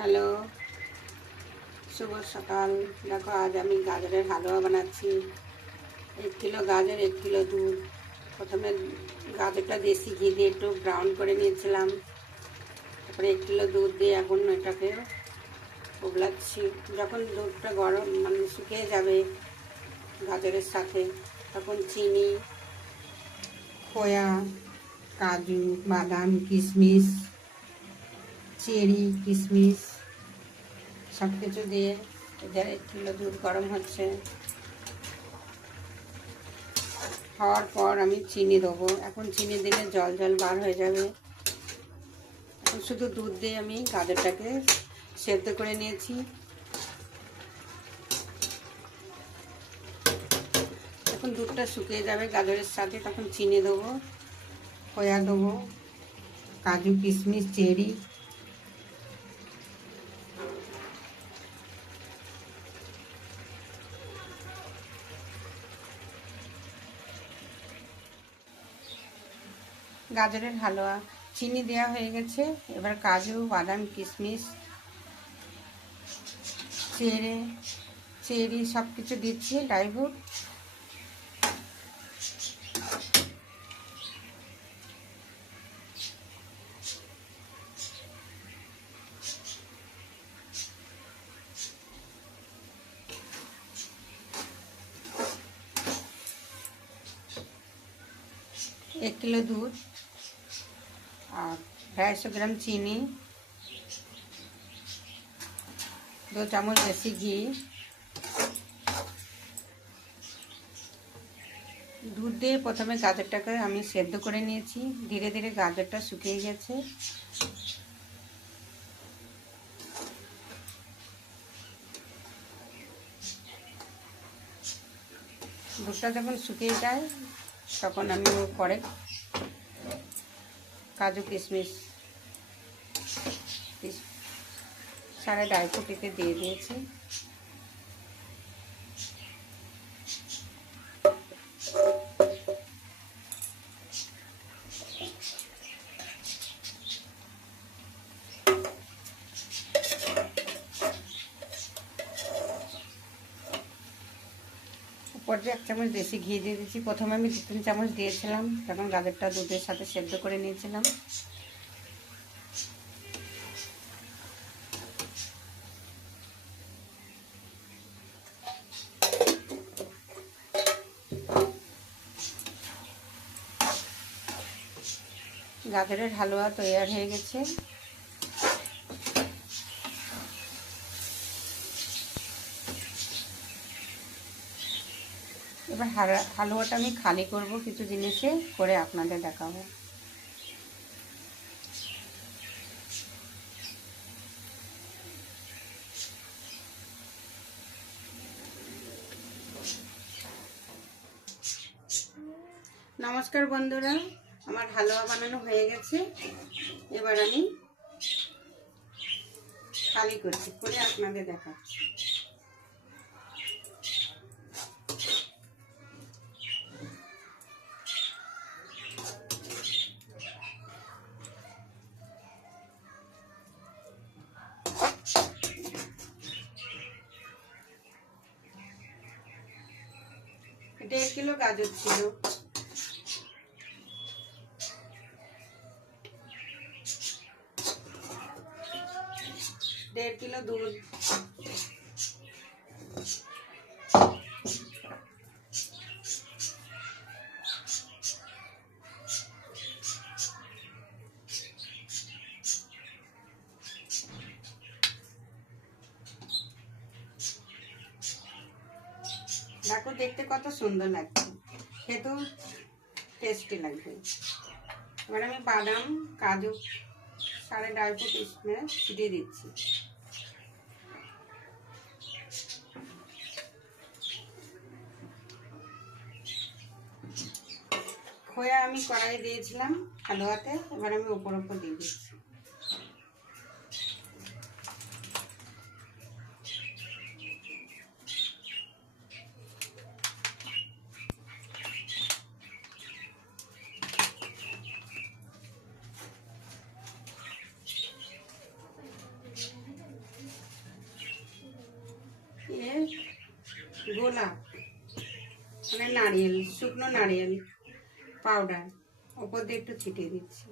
Hello, শুভ সকাল। দেখো আজ আমি গাজরের হালুয়া বানাচ্ছি। 1 কিলো গাজর, 1 কিলো দুধ। প্রথমে গাজরটা দেশি ঘি দিয়ে একটু ব্রাউন করে নিয়েছিলাম। তারপরে 1 কিলো দুধ দিয়ে এখন এটাকে উবলাচ্ছি। যখন দুধটা গরম শুকিয়ে যাবে গাজরের সাথে, তখন চিনি, খোয়া, কাজু, বাদাম, কিশমিশ, চেরি, কিশমিশ সব কিছু দিয়ে এদের 1 কিলো দুধ গরম হচ্ছে। হওয়ার পর আমি চিনি দেবো। এখন চিনি দিলে জল জল বার হয়ে যাবে। এখন শুধু দুধ দিয়ে আমি গাজরটাকে সেদ্ধ করে নিয়েছি। এখন দুধটা শুকিয়ে যাবে গাজরের সাথে, তখন চিনি দেবো, খোয়া দেবো, কাজু, কিশমিশ, চেরি, গাজরের হালুয়া চিনি দেওয়া হয়ে গেছে। এবার কাজু, বাদাম, কিশমিশ, চেরি সব কিছু দিচ্ছি, ড্রাই ফ্রুট। एक किलो दूध और 250 ग्राम चीनी, 2 চামচ देसी घी। দুধ দিয়ে প্রথমে গাজরটাকে আমি সেদ্ধ করে নিয়েছি। ধীরে ধীরে গাজরটা শুকিয়ে গেছে। দুধটা যখন শুকিয়ে যায় তখন আমি ওর পরে কাজু, কিশমিশ, সারা ড্রাই ফ্রুট এতে দিয়ে দিয়েছি। পর্যায়ে 1 চামচ দেশি ঘি দিয়ে দিচ্ছি। প্রথমে আমি 2-3 চামচ দিয়েছিলাম, তখন গাজরটা দুধের সাথে সেদ্ধ করে নিয়েছিলাম। গাজরের হালুয়া তৈরি হয়ে গেছে। এবার হালুয়াটা আমি খালি করব, কিছু জিনিসে করে আপনাদের দেখাবো। নমস্কার বন্ধুরা, আমার হালুয়া বানানো হয়ে গেছে। এবার আমি খালি করছি, করে আপনাদের দেখাচ্ছি। এটা 1 কিলো গাজর ছিল। দেড় কিলো দুধ, দেখো দেখতে কত সুন্দর লাগছে, খেতেও টেস্টি লাগবে। এবার আমি বাদাম, কাজু, সারা ড্রাই ফ্রুট ছিটিয়ে দিচ্ছি। খোয়া আমি কড়াইয়ে দিয়েছিলাম হালুয়াতে, এবার আমি উপর দিয়ে দিচ্ছি। দিয়ে গোলাপ মানে নারকেল, শুকনো নারকেল পাউডার ওপর দিয়ে একটু ছিটিয়ে দিচ্ছি।